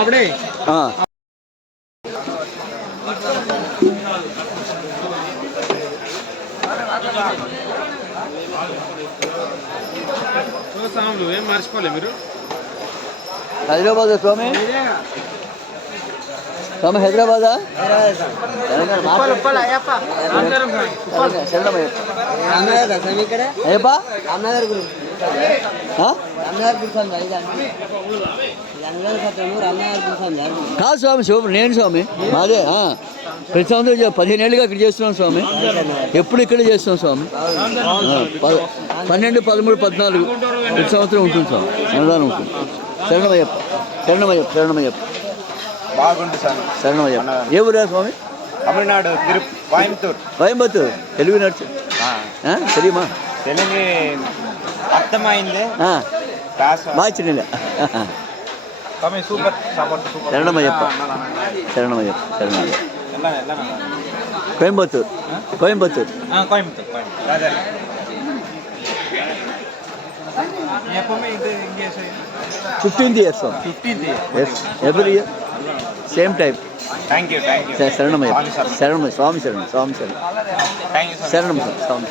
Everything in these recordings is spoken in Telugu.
അവിടെ ఏం మర్చిపోలే మీరు హైదరాబాద్ స్వామి స్వామి హైదరాబాదా అయ్యప్ప కాదు స్వామి శుభ్రం నేను స్వామి అదే ప్రతి సంవత్సరం 15 ఏళ్ళుగా ఇక్కడ చేస్తున్నాం స్వామి. ఎప్పుడు ఇక్కడ చేస్తున్నాం స్వామి. 12, 13, 14 ప్రతి సంవత్సరం ఉంటుంది స్వామి. అన్నదానం ఉంటుంది. శరణమయ్యప్ప శరణమయ్యప్ప శరణమయ్యప్ప బాగుంటుంది స్వామి. శరణమయ్యప్ప. ఏ ఊరా స్వామి? తమిళనాడు కోయంబత్తూర్. కోయంబత్తూర్ తెలుగు నడిచి தெரியுமா? தெலுங்கு அர்த்தமாயிருந்து வாய்ச்சினில்ல. சூப்பர் சாப்பாடு சூப்பர். శరణమయ్యప్ప శరణమయ్యప్ప శరణమయ్యప్ప. కోయంబత్తూర్ కోయంబత్తూర్ కోయంబత్తూర్ రాజారి. எப்பவுமே இது இங்கே 15th years. 15th year. Yes, every year same time. Thank you. శరణమయ్యప్ప శరణమయ్య స్వామి శరణం స్వామి శరణం Thank you శరణం స్వామి.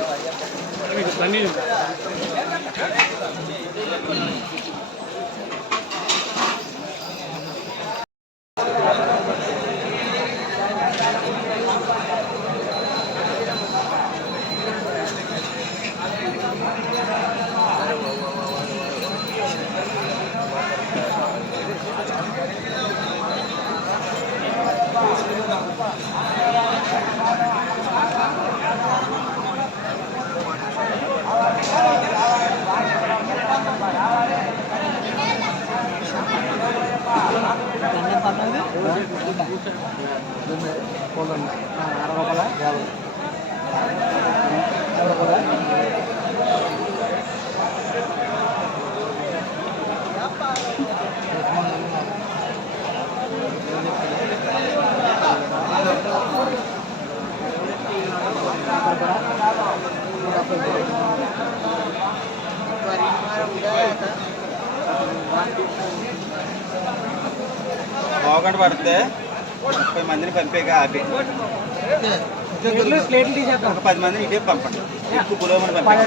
ఒకటి పడితే 30 మందిని పంపేగా ఆపి 10 మందిని ఇదే పంపండి. ఎక్కువ పులోమని పంపండి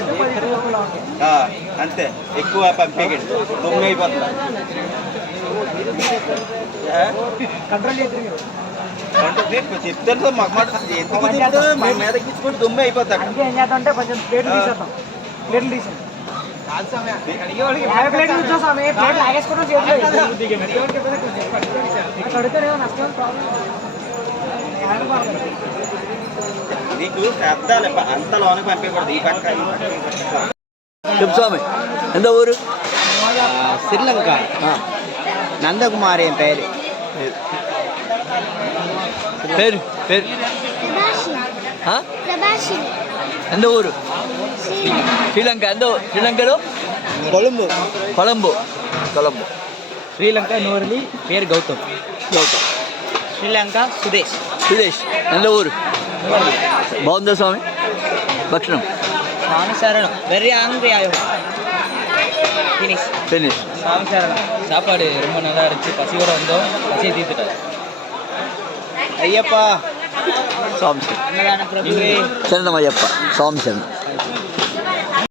అంతే. ఎక్కువ పంపేయండి. 9 అయిపోతుంది. చెప్తాను మాకు మాట ఎందుకు మా మీద ఎక్కించుకుంటే 9 అయిపోతాడు. నీకు పెద్దాలి అంత లోనకి పంపకూడదు. ఈ పక్క స్వామి. ఎంత ఊరు? శ్రీలంక. నందకుమారి పేరు పేరు పేరు ఎంత ఊరు? శ్రీలంక. ఎంత శ్రీలంకలో? కొలంబో. కొలంబో కొలంబో. శ్రీలంక నూరలి పేరు గౌతమ్. గౌతమ్. శ్రీలంక సుదేశ్. సుదేశ్. ఎంత ఊరు? బాగుందా స్వామి భక్షణం? స్వామి శరణం. వెరీ హంగ్రీ ఆయో. ఫినిష్. స్వామి శరణం. சாப்பாடு ரொம்ப நல்லா இருந்துச்சு. பசியோட வந்தோம். பசியை தீர்த்துட்டாரு. అయ్యప్ప స్వామి అన్నదాన ప్రభువే శరణం. అయ్యప్ప స్వామి శరణం.